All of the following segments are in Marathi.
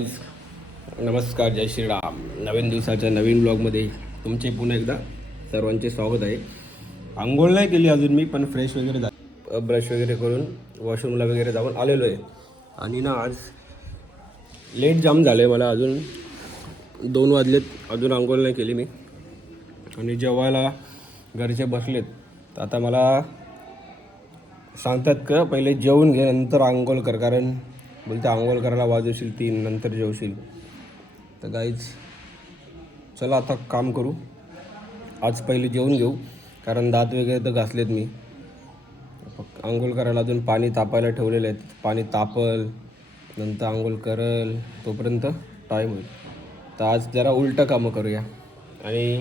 नमस्कार, जय श्रीराम. नवीन दिवसाच्या नवीन ब्लॉगमध्ये तुमचे पुन्हा एकदा सर्वांचे स्वागत आहे. आंघोळ नाही केली अजून मी, पण फ्रेश वगैरे झालं, ब्रश वगैरे करून वॉशरूमला वगैरे जाऊन आलेलो आहे. आणि ना आज लेट जाम झालं आहे मला, अजून 2 वाजलेत, अजून आंघोळ नाही केली मी. आणि जेवायला घरचे बसलेत, तर आता मला सांगतात का पहिले जेवून घे नंतर आंघोळ कर, कारण बोलते आंघोळ करायला वाजवशील 3 नंतर जेवशील. तर गाईज चला आता काम करू, आज पहिले जेवून घेऊ, कारण दात वगैरे तर घासलेत मी. आंघोळ करायला अजून पाणी तापायला ठेवलेलं आहे, पाणी तापल नंतर आंघोळ करल, तोपर्यंत टाईम होईल. तर आज जरा उलटं कामं करूया. आणि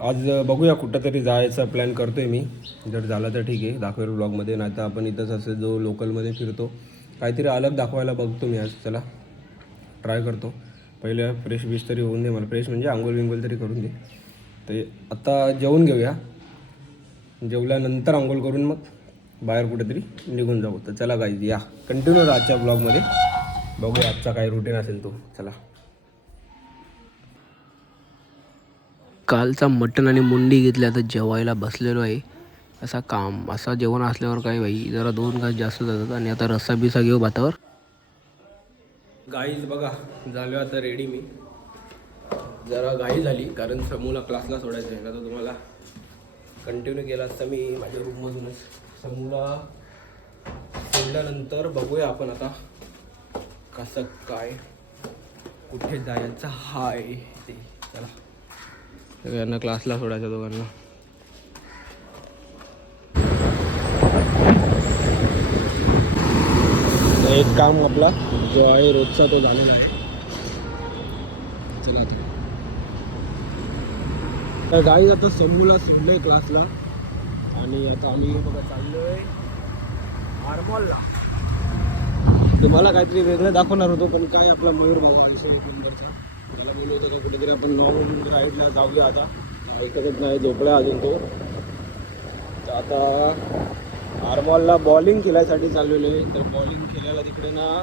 आज बघूया कुठंतरी जायचा प्लॅन करतो आहे मी, जर झालं तर ठीक आहे, दाखवेल ब्लॉगमध्ये. नाही तर आपण इथंच असं जो लोकलमध्ये फिरतो काहीतरी अलग दाखवायला बघतो मी आज. चला ट्राय करतो. पहिले फ्रेश बीश तरी होऊन दे मला, फ्रेश म्हणजे आंघोळ विंघोळ तरी करून दे. तर आता जेवून घेऊया, जेवल्यानंतर आंघोळ करून मग बाहेर कुठेतरी निघून जाऊ. तर चला गाईज या कंटिन्यू आजच्या ब्लॉगमध्ये, बघूया आजचा काय रुटीन असेल तो. चला. कालचा मटण आणि मुंडी घेतली, आता जेवायला बसलेलो आहे. असा जेवण असल्यावर काय भाई जरा 2 घास जास्त जातात. आणि आता रस्सा बिसा घेऊ भातावर. गाईज बघा झालो आता रेडी मी. जरा घाई झाली कारण समूला क्लासला सोडायचं आहे. आता तुम्हाला कंटिन्यू केला असता मी माझ्या रूममधूनच. समूला सोडल्यानंतर बघूया आपण आता कसं काय कुठे जायचं हाय ते. चला सगळ्यांना क्लासला सोडायचं, दोघांना. एक काम आपला जो आहे रोजचा तो झालेला आहे. चला तर गाईज आता समूला सोडलोय क्लासला, आणि आता आम्ही बघा चाललोय आरमॉलला. तुम्हाला काहीतरी वेगळं दाखवणार होतो, पण काय आपला मूड बाबा 80 नंबरचा मला बोलू होतं का कुठेतरी आपण नॉर्मल राईडला जाऊया. आता ऐकतच नाही, झोपला अजून तो. तर आता आरमॉलला बॉलिंग खेळायसाठी चाललेलो आहे. तर बॉलिंग खेळायला तिकडे ना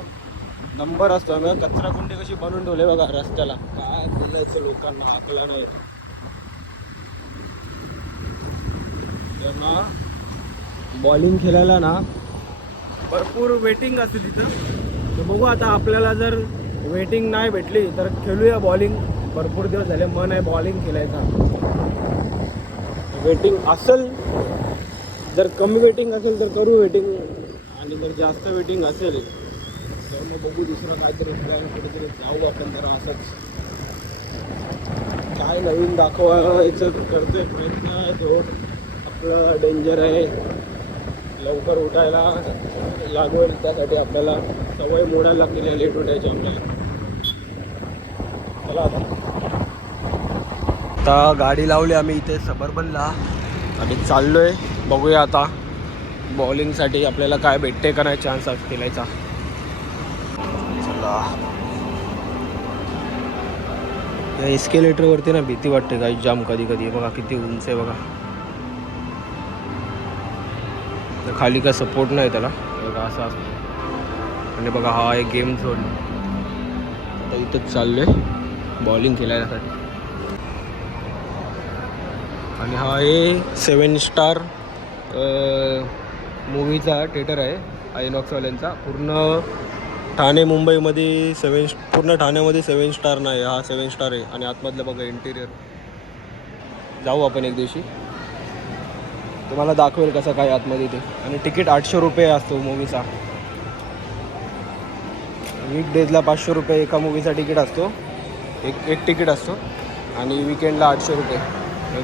नंबर असतो ना, कचरा कुंडी कशी बनवून ठेवले बघा रस्त्याला, काय बोलायचं लोकांना आकला नाही. त्यांना बॉलिंग खेळायला ना भरपूर वेटिंग असते तिथं. तर बघू आता आपल्याला जर वेटिंग नाही भेटली तर खेळूया बॉलिंग. भरपूर दिवस झाले मन आहे बॉलिंग खेळायचा. वेटिंग असेल, जर कमी वेटिंग असेल तर करू वेटिंग, आणि जर जास्त वेटिंग असेल तर मग बघू दुसरं काहीतरी खेळायला कुठेतरी जाऊ आपण. जरा असंच काय नवीन दाखवायचं करतोय प्रयत्न. तो आपलं डेंजर आहे, लवकर उठायला लागेल, त्यासाठी आपल्याला सवय मोडायला लागते लेट उठायची आपल्याला. चला आता गाडी लावली आम्ही इथे सबर्बनला आणि चाललोय. बघूया आता बॉलिंगसाठी आपल्याला काय भेटते का नाही चान्स खेळायचा. चला या एस्केलेटरवरती ना भीती वाटते काही जाम कधी कधी. बघा किती उंच आहे बघा, तर खाली काय सपोर्ट नाही त्याला बघा असं असतं. आणि बघा हा एक गेम झोन. आता इथंच चाललोय बॉलिंग खेळायसाठी. आणि हा आहे 7 स्टार मूवीचा थिएटर आहे आयनॉक्सवाल्यांचा. पूर्ण ठाणे मुंबईमध्ये पूर्ण ठाण्यामध्ये 7 स्टार नाही, हा 7 स्टार आहे. आणि आतमधलं बघा इंटिरियर. जाऊ आपण एक दिवशी, तुम्हाला दाखवेल कसं काय आतमध्ये ते. आणि तिकीट 800 रुपये असतो मूवीचा. वीकडेजला 500 रुपये एका मूवीचा तिकीट असतो, एक तिकीट असतो. आणि विकेंडला 800 रुपये.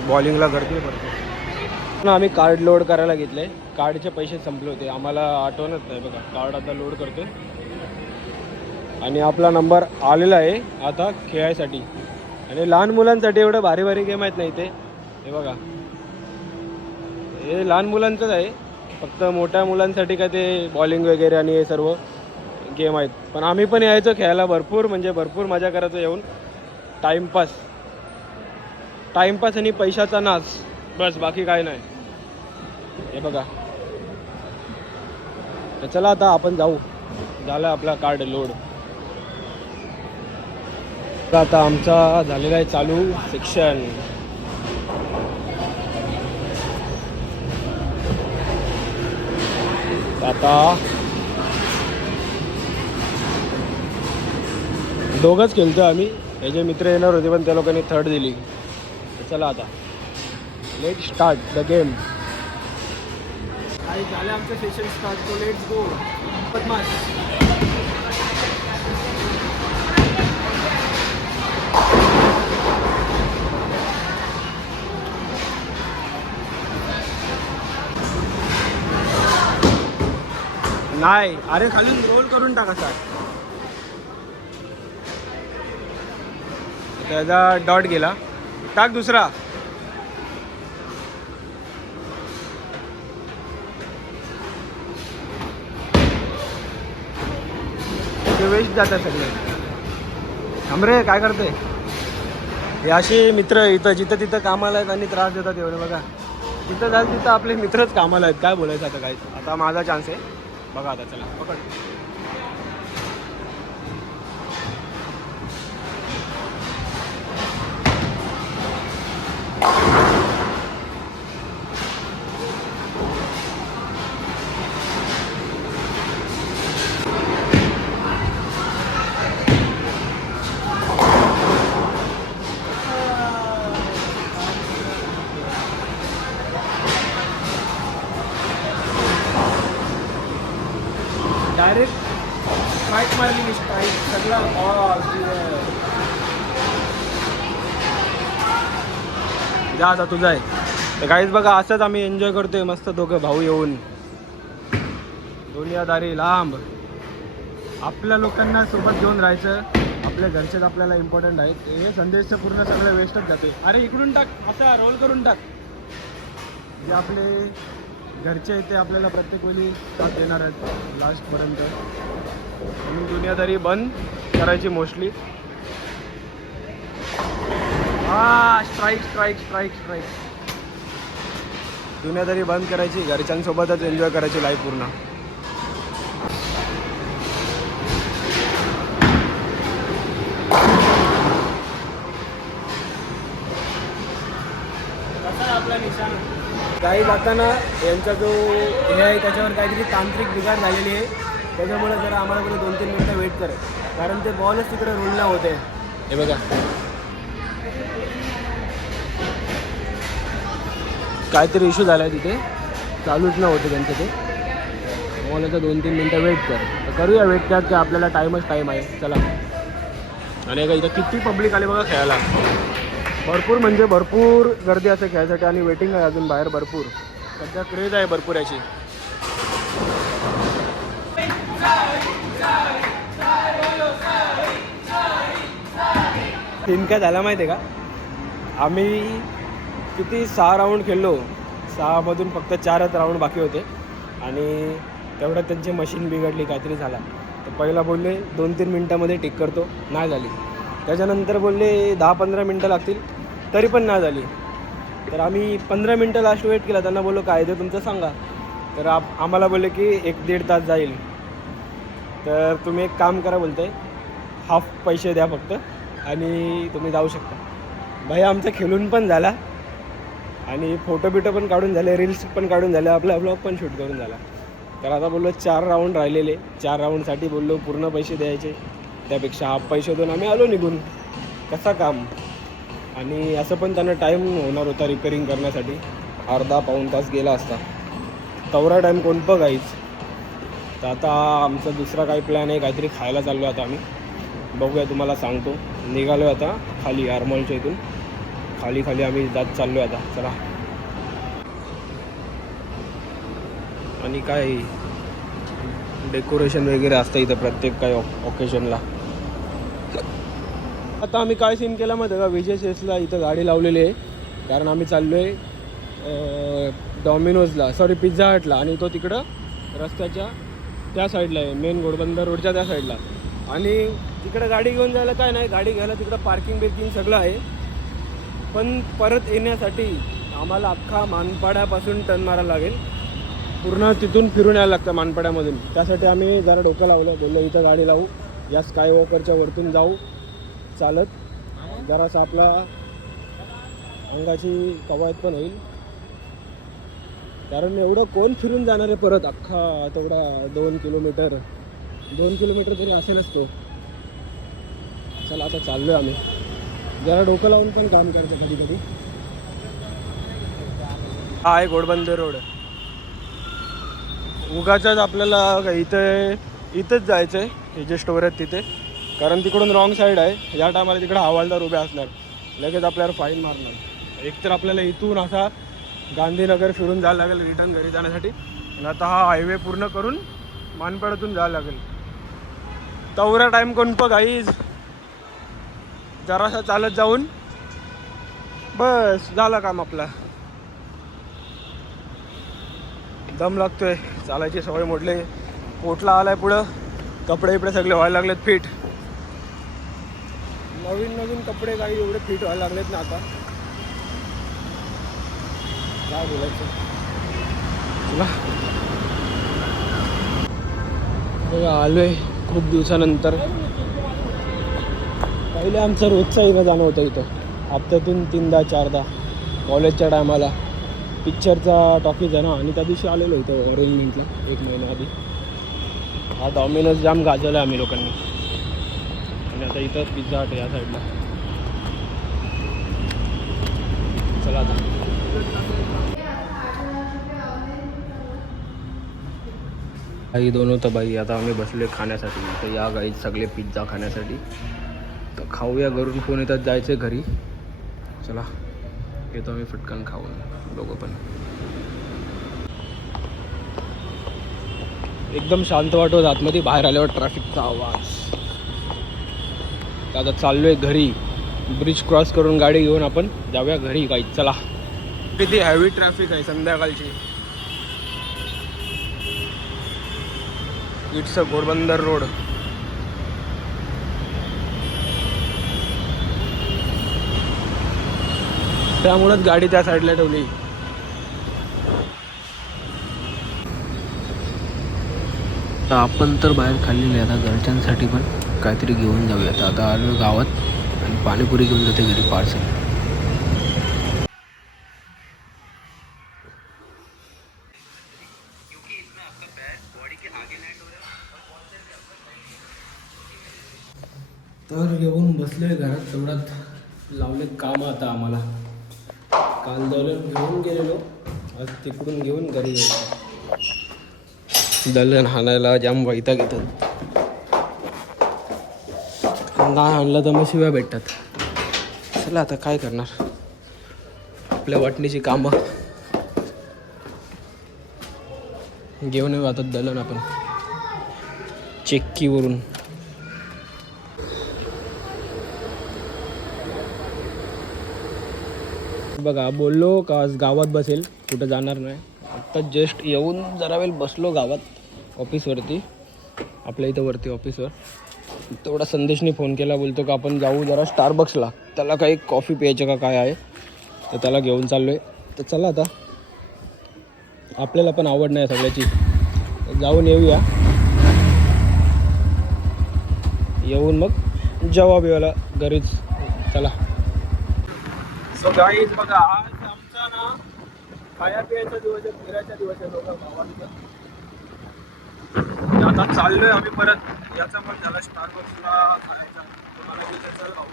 बॉलिंगला गर्दी पडते. आम्ही कार्ड लोड करायला घेतले, कार्डचे पैसे संपले होते, आम्हाला आठवणच नाही बघा. कार्ड आता लोड करतो आणि आपला नंबर आलेला आहे आता खेळायसाठी. आणि लहान मुलांसाठी एवढं भारी भारी गेम आहेत नाही ते. हे बघा हे लहान मुलांचंच आहे, फक्त मोठ्या मुलांसाठी काय ते बॉलिंग वगैरे आणि हे सर्व गेम आहेत. पण आम्ही पण यायचो खेळायला, भरपूर म्हणजे भरपूर मजा करायचो येऊन. टाईमपास आणि पैशाचा नाश, बस बाकी काय नाही. हे बघा. तर चला आता आपण जाऊ, झालं आपला कार्ड लोड. आता आमचा झालेला आहे चालू सेक्शन. आता दोघंच खेळतो आम्ही. हे जे मित्र येणार होते पण त्या लोकांनी थर्ड दिली. चला आता लेट स्टार्ट द गेम. काही झालं आमचं सेशन स्टार्ट. तो लेट्स गो. बदमाश. नाही अरे खालून रोल करून टाका सर. त्याचा डॉट गेला. टाक दुसरा. ते वेस्ट जातात सगळे. हमरे काय करते हे असे मित्र इथं जिथं तिथं कामाला आहेत आणि त्रास देतात एवढे बघा. जिथं जाल तिथं आपले मित्रच कामाला आहेत. काय बोलायचं आता. काय आता माझा चान्स आहे बघा. आता चला पकड. डायरेक्ट स्ट्राईक मारली. स्ट्राईक सगळा जा. आता तुझा आहे तर काहीच बघा. असंच आम्ही एन्जॉय करतोय मस्त दोघं भाऊ येऊन. दुनियादारी लांब. आपल्या लोकांना सोबत घेऊन राहायचं. आपल्या घरचेच आपल्याला इम्पॉर्टंट आहेत. हे संदेशचं पूर्ण सगळं वेस्टच जाते. अरे इकडून टाक. असा रोल करून टाक. जे आपले घरचे आहेत ते आपल्याला प्रत्येक वेळी साथ देणार आहेत लास्टपर्यंत. म्हणून दुनियादारी बंद करायची mostly. Strike strike strike strike. दुनियादारी बंद करायची. घरच्यांसोबतच एन्जॉय करायची लाईफ पूर्ण. आपला निशाण काही जाताना यांचा जो हे आहे त्याच्यावर काहीतरी तांत्रिक बिघाड झालेली आहे. त्याच्यामुळे जरा आम्हाला पुढे 2-3 मिनटं वेट करेल. कारण ते बॉलच तिकडे रोल नाही होते. हे बघा काहीतरी इश्यू झाला आहे तिथे. चालूच नाही होते त्यांचं ते. बॉल आता 2-3 मिनटं वेट कर. तर करूया वेट त्यात की आपल्याला टाईमच टाईम आहे. चला. आणि का इथं किती पब्लिक आले बघा खेळायला. भरपूर म्हणजे भरपूर गर्दी असते खेळायसाठी. आणि वेटिंग आहे अजून बाहेर भरपूर. सध्या क्रेज आहे भरपूर याची. सीन काय झाला माहिती आहे का. आम्ही किती 6 राऊंड खेळलो. 6मधून फक्त 4च राऊंड बाकी होते. आणि तेवढ्यात त्यांची मशीन बिघडली. काहीतरी झाला. तर पहिला बोलले 2-3 मिनटामध्ये टिक करतो. नाही झाली. त्याच्यानंतर बोलले 10-15 मिनटं लागतील. तरी पण नाही झाली. तर आम्ही 15 मिनटं लास्ट वेट केला. त्यांना बोललो काय ते तुमचं सांगा. तर आम्हाला बोलले की 1-1.5 तास जाईल. तर तुम्ही एक काम करा बोलते. हाफ पैसे द्या फक्त आणि तुम्ही जाऊ शकता. भैया आमचा खेळून पण झाला. आणि फोटो बिटो पण काढून झाले. रील्स पण काढून झाले. आपला ब्लॉग पण शूट करून झाला. तर आता बोललो 4 राऊंड राहिलेले. 4 राऊंडसाठी बोललो पूर्ण पैसे द्यायचे. त्यापेक्षा हाफ पैसे देऊन आम्ही आलो निघून. कसा काम. आणि असं पण त्यांना टाईम होणार होता रिपेअरिंग करण्यासाठी. अर्धा-पाऊण तास गेला असता. तेवढा टाईम कोण बघायच. तर आता आमचा दुसरा काही प्लॅन आहे. काहीतरी खायला चाललो आता आम्ही. बघूया तुम्हाला सांगतो. निघालो आता खाली आरमॉलच्या इथून. खाली आम्ही जात चाललो आता. चला. आणि काय डेकोरेशन वगैरे असतं इथं प्रत्येक काही ऑकेशनला. आता आम्ही काय सीन केला माहिती आहे का. VJSSला इथं गाडी लावलेली आहे. कारण आम्ही चाललो आहे डॉमिनोजला पिझ्झा हटला. आणि तो तिकडं रस्त्याच्या त्या साईडला आहे. मेन घोडबंदर रोडच्या त्या साईडला. आणि तिकडं गाडी घेऊन जायला काय नाही. गाडी घ्यायला तिकडं पार्किंग सगळं आहे. पण परत येण्यासाठी आम्हाला अख्खा मानपाड्यापासून टर्न मारायला लागेल. पूर्ण तिथून फिरून यायला लागतं मानपाड्यामधून. त्यासाठी आम्ही जरा डोकं लावलं. बोललो इथं गाडी लावू. या स्काय वॉकरच्या वरतून जाऊ चालत. जरासा आपला अंगाची कवायत पण होईल, कारण एवढं कोण फिरून जाणार आहे परत अख्खा तेवढा 2 किलोमीटर तरी असेलच तो. चला आता चाललोय आम्ही, जरा डोकं लावून पण काम करायचं कधी कधी. हा आहे घोडबंदर रोड. उगाचच आपल्याला इथंच जायचं आहे, हे जे स्टोर आहेत तिथे, कारण तिकडून रॉंग साईड आहे. या टायमाला तिकडे हवालदार उभे असणार, लगेच आपल्याला फाईन मारणार. एकतर आपल्याला इथून असा गांधीनगर फिरून जायला लागेल रिटर्न घरी जाण्यासाठी, आणि आता हा हायवे पूर्ण करून मानपाड्यातून जायला लागेल. तेवढा टाईम कोण गाईज जरासा चालत जाऊन बस झाला काम आपला. दम लागतोय, चालायची सवय मोडले, पोटला आलाय पुढं, कपडे इकडे सगळे व्हायला लागलेत फिट. नवीन कपडे काही एवढे फिट व्हायला लागलेत ना आता, काय बोलायचं. चला आलोय खूप दिवसानंतर. पहिले आमचा रोजचा येणं जाणं होतं इथं, हप्त्यातून 3दा 4दा. कॉलेजच्या टायमाला पिक्चरचा टॉकीज आहे ना, आणि त्या दिवशी आलेलो इथं अरेंजमेंटला 1 महिना आधी. हा डॉमिनोज जाम गाजवला आम्ही लोकांनी, आणि आता इथं पिझ्झा हट या साईडला. चला आता काही दोन होतं बाई. आता आम्ही बसले खाण्यासाठी, तर या गाईत सगळे पिझ्झा खाण्यासाठी. तर खाऊया, घरून फोन येतात जायचं घरी. चला येतो आम्ही फटकन खाऊन दोघं पण. एकदम शांत वाटत आतमध्ये, बाहेर आल्यावर ट्रॅफिकचा आवाज. आता चाललोय घरी, ब्रिज क्रॉस करून गाडी घेऊन आपण जाऊया घरी. काही चला. किती हॅवी ट्रॅफिक आहे संध्याकाळची. It's a Ghodbunder road. त्यामुळेच गाडी त्या साईडला ठेवली. आपण तर बाहेर खाल्लेले, आता घरच्यांसाठी पण काहीतरी घेऊन जाऊया. आता आलो गावात, आणि पाणीपुरी घेऊन जाते घरी पार्सल. तर येऊन बसले घरात, तेवढ्यात लावले काम आता आम्हाला. काल दळण घेऊन गेलेलो, आज तिकडून घेऊन घरी गेलो. दळण हाणायला जाम वैताग येतो, नाही आणलं तर मग शिव्या भेटतात. चला आता काय करणार, आपल्या वाटणीची कामं घेऊन येऊ आता दळण आपण चेक्कीवरून. बघा बोललो का आज गावात बसेल, कुठं जाणार नाही. आत्ता जस्ट येऊन जरा वेळ बसलो गावात ऑफिसवरती, आपल्या इथं वरती ऑफिसवर. तेवढा संदेशने फोन केला, बोलतो का आपण जाऊ जरा स्टारबक्सला, त्याला काही कॉफी प्यायचं का काय आहे, तर त्याला घेऊन चाललो आहे. तर चला आता, आपल्याला पण आवड नाही सगळ्याची, जाऊन येऊया. येऊन मग जवाब येवायला घरीच. चला. सो गाईज बघा, आज आमचा ना खाया पियाचा दिवस आहे, फिरायचा दिवस आहे दोघा भावांचा. आता चाललोय आम्ही परत. याचा पण झाला स्टारबक्सला खायचा, तुम्हाला तिथे चल भाऊ.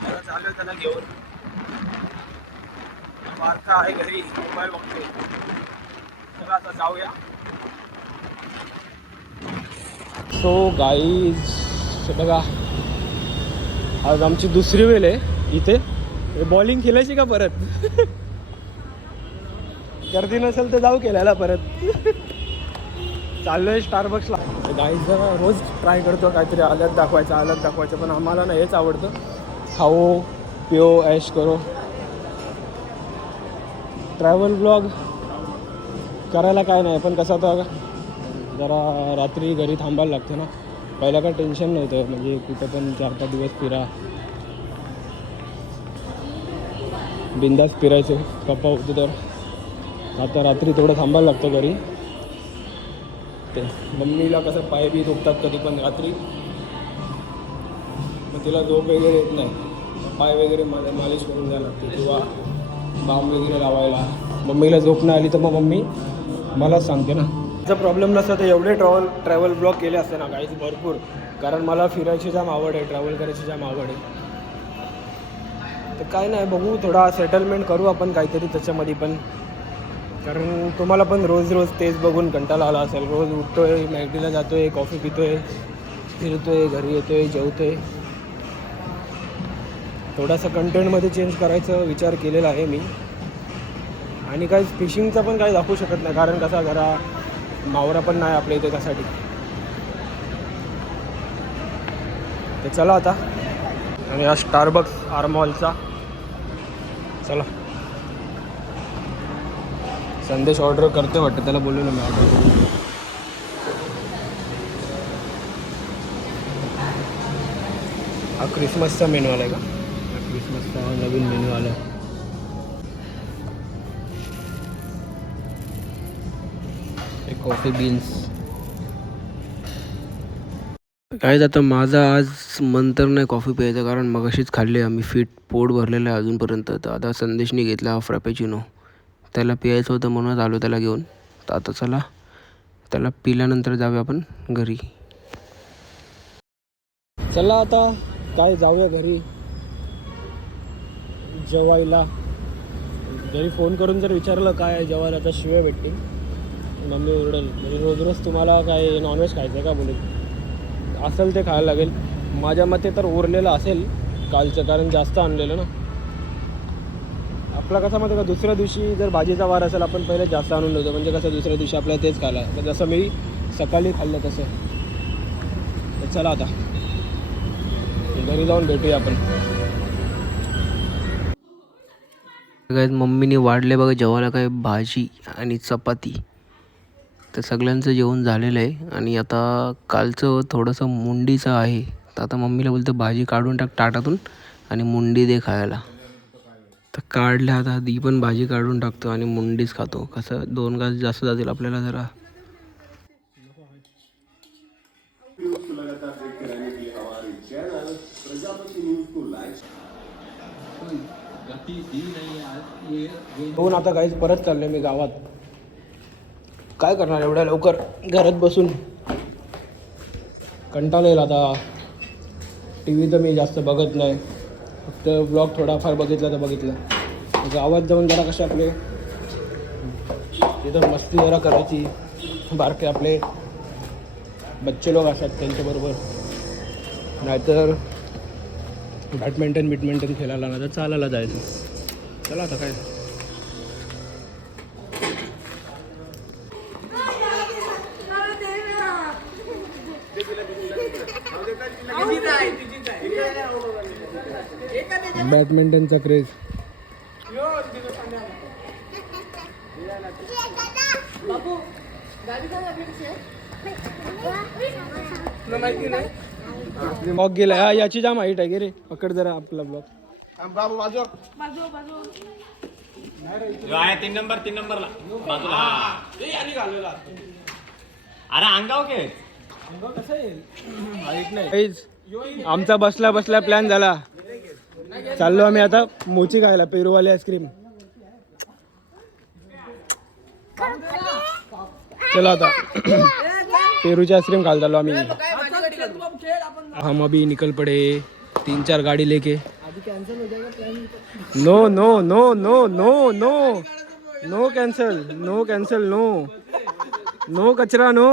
त्याला चाललोय त्याला घेऊन. बारका आहे घरी, मोबाईल बघतोय. चला आता जाऊया. सो गाईज बघा, आज आमची दुसरी वेळ आहे इथे. बॉलिंग खेळायची का परत? गर्दी नसेल तर जाऊ केल्याला परत. चाललोय स्टारबक्सला. गाईज जरा रोज ट्राय करतो काहीतरी अलग दाखवायचं, पण आम्हाला ना हेच आवडतं, खाओ पिओ ऐश करो. ट्रॅव्हल ब्लॉग करायला काय नाही, पण कसं आता जरा रात्री घरी थांबायला लागतं ना. पहिला काय टेन्शन नव्हतं, म्हणजे कुठं पण 4-5 दिवस फिरा, बिंदास फिरायचं पप्पा होतं. तर आता रात्री थोडं थांबायला लागतं घरी. ते मम्मीला कसं पाय बी दुखतात कधी पण रात्री, मग तिला झोप वगैरे येत नाही. पाय वगैरे मालिश करून द्यायला लागते किंवा बाम वगैरे लावायला. मम्मीला झोप नाही आली तर मग मम्मी मलाच सांगते ना. त्याचा प्रॉब्लेम नसता तर एवढे ट्रॅव्हल ब्लॉग केले असते ना काहीच भरपूर, कारण मला फिरायची जाम आवड आहे, ट्रॅव्हल करायची जाम आवड आहे. तर काय नाही, बघू थोडा सेटलमेंट करू आपण काहीतरी त्याच्यामध्ये पण, कारण तुम्हाला पण रोज रोज तेच बघून कंटाळा आला असेल. रोज उठतोय, मॅगडीला जातोय, कॉफी पितोय, फिरतोय, घरी येतोय, जेवतोय. थोडासा कंटेंटमध्ये चेंज करायचा विचार केलेला आहे मी. आणि काही फिशिंगचा पण काही दाखवू शकत नाही, कारण कसा जरा मावरा पण नाही आपल्या इथे त्यासाठी. तर चला आता, आणि हा स्टारबक्स आरमॉलचा. चला, संदेश ऑर्डर करते वाटतं, त्याला बोलू ना मी ऑर्डर करू. हा क्रिसमसचा मेनू आला आहे का? क्रिसमसचा नवीन मेनू आला आहे. Coffee beans. काय आता माझा आज मन तर नाही कॉफी प्यायचं, कारण मगाशीच खाल्ले आम्ही, फिट पोट भरलेलं आहे अजूनपर्यंत. तर आता संदेशने घेतला फ्रॅपेचिनो, त्याला प्यायचं होतं म्हणूनच आलो त्याला घेऊन. तर आता चला, त्याला पिल्यानंतर जाऊया आपण घरी. चला आता काय, जाऊया घरी जेवायला. घरी फोन करून जर विचारलं काय आहे जेवायला, तर शिवाय भेटते, मम्मी ओरडेल. म्हणजे रोज रोज तुम्हाला काय नॉनव्हेज खायचं आहे का बोलू, असेल ते खायला लागेल. माझ्या मते तर उरलेलं असेल कालचं, कारण जास्त आणलेलं ना. आपला कसा माहिती का, दुसऱ्या दिवशी जर भाजीचा वार असेल आपण पहिले जास्त आणून ठेवतो, म्हणजे कसं दुसऱ्या दिवशी आपल्याला तेच खायला. तर जसं मी सकाळी खाल्लं तसं. तर चला आता घरी जाऊन भेटूया आपण. काय मम्मीने वाढले बघा जेवायला, काय भाजी आणि चपाती. तर सगळ्यांचं जेवण झालेलं आहे. आणि आता कालचं थोडंसं मुंडीचं आहे, तर आता मम्मीला बोलतं भाजी काढून टाक ताटातून आणि मुंडी दे खायला. तर काढल्या, आता ती पण भाजी काढून टाकतो आणि मुंडीच खातो. कसं 2 घास जास्त जातील आपल्याला जरा. दोन आता काहीच परत चाललोय मी गावात. काय करणार एवढ्या लवकर घरात बसून, कंटाळा येईल आता. टी व्ही तर मी जास्त बघत नाही, फक्त ब्लॉग थोडाफार बघितला तर बघितलं. गावात जाऊन जरा कसे आपले तिथं मस्ती जरा करायची, बारके आपले बच्चे लोक असतात त्यांच्याबरोबर, नाहीतर बॅडमिंटन खेळायला, नाही तर चालायला जायचं. चला आता काय. बॅडमिंटनचा क्रेज. ब्लॉग गेला हा, याची जाम हाईट आहे गे रे. पकड जरा आपला ब्लॉग. 3 नंबरला बाजूला. अरे अंगाव के आमचा बसला बसला प्लॅन झाला. चाललो आम्ही आता मोची खायला, पेरूवाली आईस्क्रीम. चला आता पेरूची आइसक्रीम खायला चाललो आम्ही. हम अभी निकल पड़े 3-4 गाड़ी लेके. No no no no no no no cancel, no cancel, no no कचरा, नो.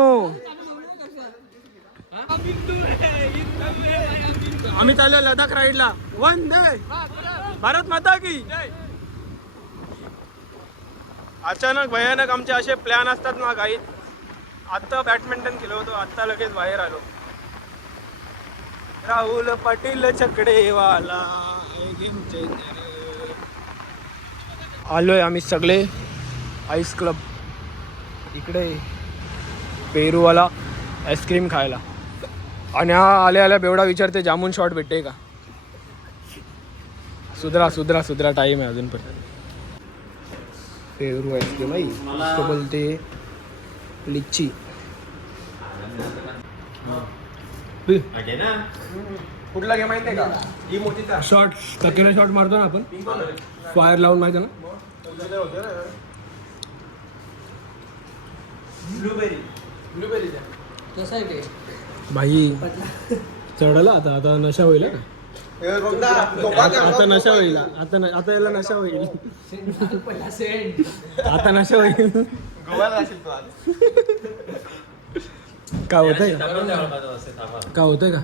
आम्ही चाललो लडाख राईडला. वंदे भारत माता की. अचानक भयानक आमचे असे प्लॅन असतात ना काही. आत्ता बॅडमिंटन खेळलो होतो, आत्ता लगेच बाहेर आलो. राहुल पाटील चकडेवाला आलोय आम्ही सगळे आईस क्लब इकडे पेरूवाला आईस्क्रीम खायला. आणि हा आल्या आल्या बेवडा विचारते जामून शॉट भेटते का. सुधरा सुधरा सुधरा, टाईम आहे अजून पण. पेरू आईस्क्रीम आहे, उसको बोलते लिच्ची. कुठला गेम माहिती आहे का ही मोठीचा शॉर्ट टकेला शॉट मारतो ना आपण फायर लावून माहिती आहे ना ब्लूबेरी कसं आहे ते भाई चढला आता आता नशा होईल का आता नशा होईल आता याला नशा होईल पहिला सेंट आता नशा होईल काय होतंय काय होतंय का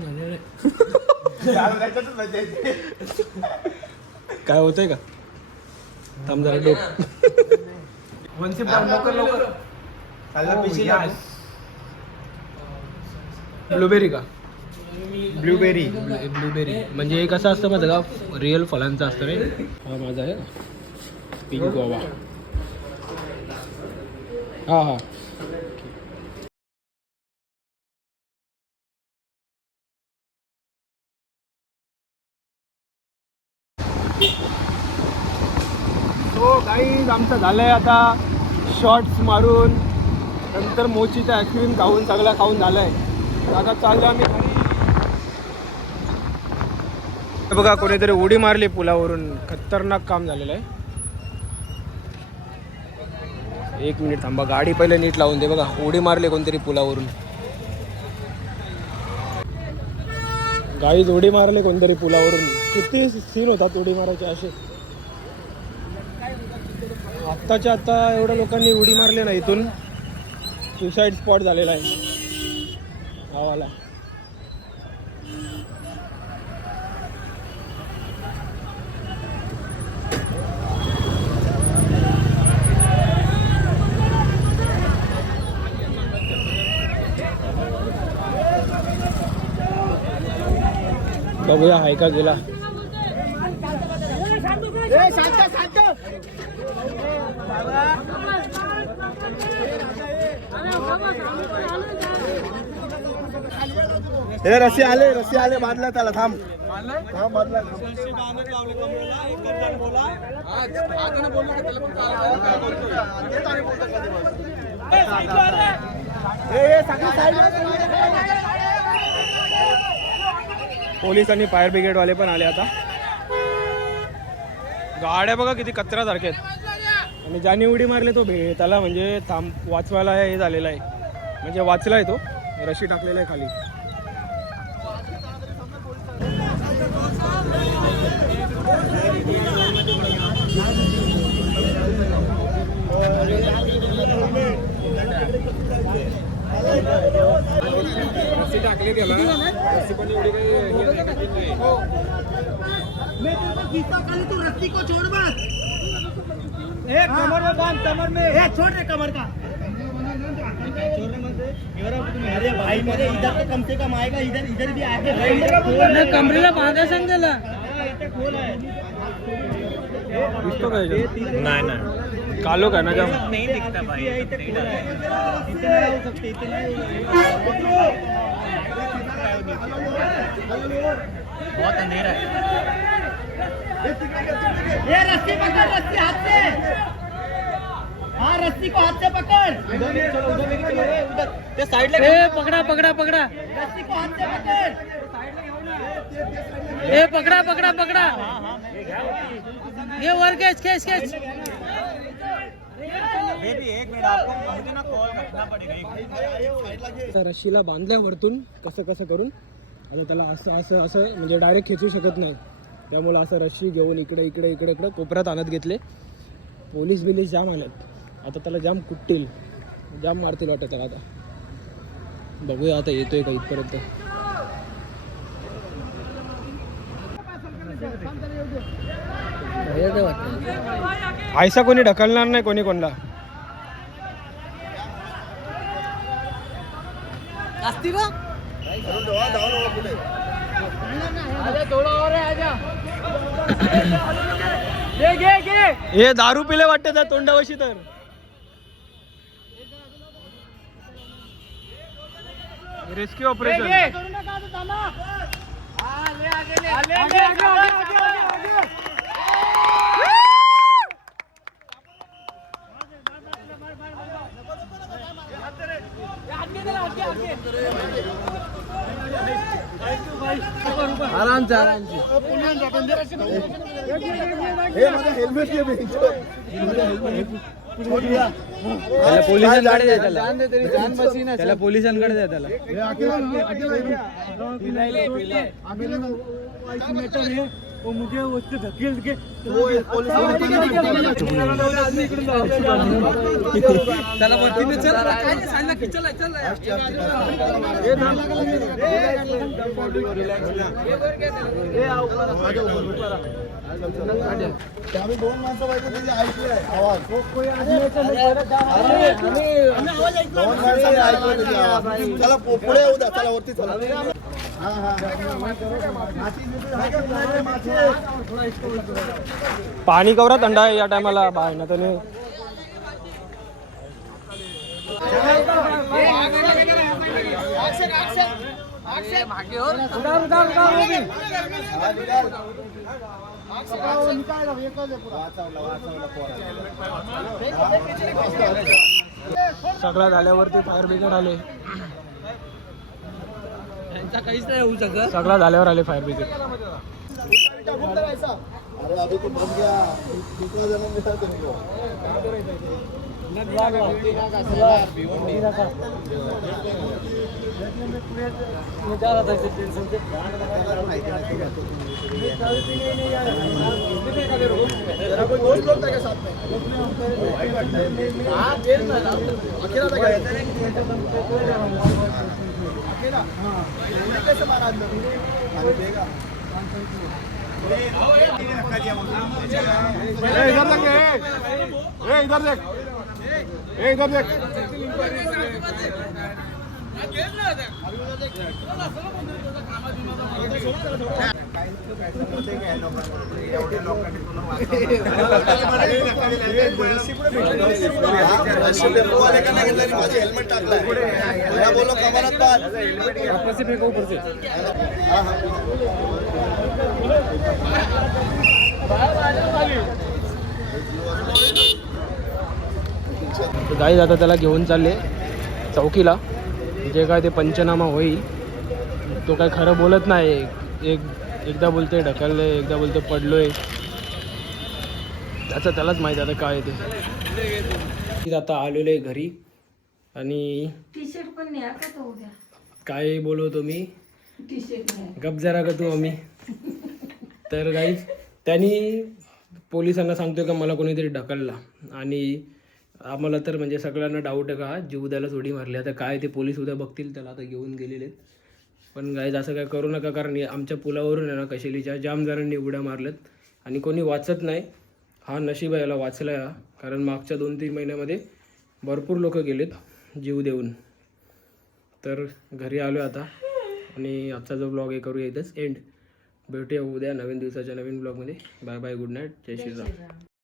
काय होतंय का थांब जरा डोक लवकर ब्लूबेरी का ब्लूबेरी म्हणजे एक असं असतं माझं का रिअल फळांचं असतं रे हा माझा आहे पिंक गोवा हा हा सो गाईज आमचं झालंय आता शॉर्ट्स मारून नंतर मोचीचा आईस्क्रीम खाऊन सगळं खाऊन झालंय आता चाललो आम्ही घरी बघा कोणीतरी उडी मारली पुलावरून खतरनाक काम झालेलं आहे एक मिनिट थांबा गाडी पहिले नीट लावून दे बघा उडी मारली कोणतरी पुलावरून गाईज उडी मारली कोणतरी पुलावरून किती सीन होतात उडी मारायचे असे आत्ताच्या आत्ता एवढ्या लोकांनी उडी मारली ना इथून सुसाईड स्पॉट झालेला आहे गावाला बघूया हाय का गेला हे रस्सी आले बांधला त्याला थांब बांधला पोलीस आणि फायर ब्रिगेडवाले पण आले आता गाड्या बघा किती कचरा सारख्या आहेत आणि ज्याने उडी मारले तो त्याला म्हणजे वाचवायला हे झालेला आहे म्हणजे वाचलाय तो रशी टाकलेला आहे खाली टाकली त्याला पण एवढी काही तू रस्सी को छोड़ मत कमर में बांध कमर में छोड़ दे कमर का अरे भाई मेरे इधर तो कम से कम आएगा इधर भी आगे कमरेला बांधा सांग त्याला दिसतो काय नाही नाही कालो का ना जाम नाही दिखता भाई बहुत अंधेरा है ये रस्सी पकड़ रस्सी हाथ से हाँ रस्सी को हाथ से पकड़ उधर साइड ले पकडा पकडा पकडा रस्सी को हाथ से पकड़ पकडा पकडा पकडा ये वर खेच खेच खेच एक मिनिट आपको मुझे ना कॉल रखना पड़ेगा रशीला बांधल्या वरतून कसं कसं करून आता त्याला असं असं असं म्हणजे डायरेक्ट खेचू शकत नाही त्यामुळे असं रशी घेऊन इकडे इकडे इकडे इकडे कोपऱ्यात आणत घेतले पोलीस बिलीस जाम आलेत आता त्याला जाम कुटतील जाम मारतील वाटत त्याला आता बघूया आता येतोय का इथपर्यंत आयसा कोणी ढकलणार नाही कोणी कोणला असती का थोडा और है आजा घे हे दारू पिले वाटते त्या तोंडावशी तर रेस्क्यू ऑपरेशन सरांची त्याला पोलिसांकडे द्या त्याला पोलिसांकडे द्या त्याला वो मुझे उससे धकेल के चला वरती चल काय सांगा की चला चल दोन माणसं पाहिजे त्याची ऐकली आहे आवाज चला पुढे येऊ द्या चला वरती चला पाणी कवरा थंड आहे या टायमाला बाय ना तर सगळं झाल्यावरती फायर ब्रिगेड आले काहीच नाही होऊ शकत सगळं झाल्यावर आले फायर ब्रिगेड अरे अभी तो बन गया कितना जन्म मिला तुमको तेरा कोई दोस्त लोग था क्या साथ में हाँ अकेला था क्या अकेला हाँ कैसे मारा अंदर पानी पिएगा इधर देख इधर देख हेल्मेट टाकलाय बोलो कमरात गाईज आता त्याला घेऊन चालले चौकीला जे काय ते पंचनामा होईल तो काय खरं बोलत नाही एकदा बोलते ढकलले एकदा बोलते पडलोय त्याचं त्यालाच माहिती आता काय ते आता आलेलो आहे घरी आणि टी शर्ट पण नाही आता तो उद्या काय बोलवतो मी टी शर्ट नाही गप जरा का तू आम्ही तर गाईज त्यांनी पोलिसांना सांगतोय का मला कोणीतरी ढकलला आणि आम्हाला तर म्हणजे सगळ्यांना डाऊट आहे का जीव द्यायला थोडी मारली आता काय ते पोलीस उद्या बघतील त्याला आता घेऊन गेलेले आहेत पण गाईज असं काय करू नका कारण आमच्या पुलावरून आहे ना कशेलीच्या जाम जणांनी उड्या मारल्यात आणि कोणी वाचत नाही हा नशीब आहे याला वाचला आहे कारण मागच्या 2-3 महिन्यामध्ये भरपूर लोक गेलेत जीव देऊन तर घरी आलो आता आणि आजचा जो ब्लॉग आहे करूया इथंच एंड भेटूया उद्या नवीन दिवसाच्या नवीन ब्लॉगमध्ये बाय बाय गुड नाईट जय श्रीराम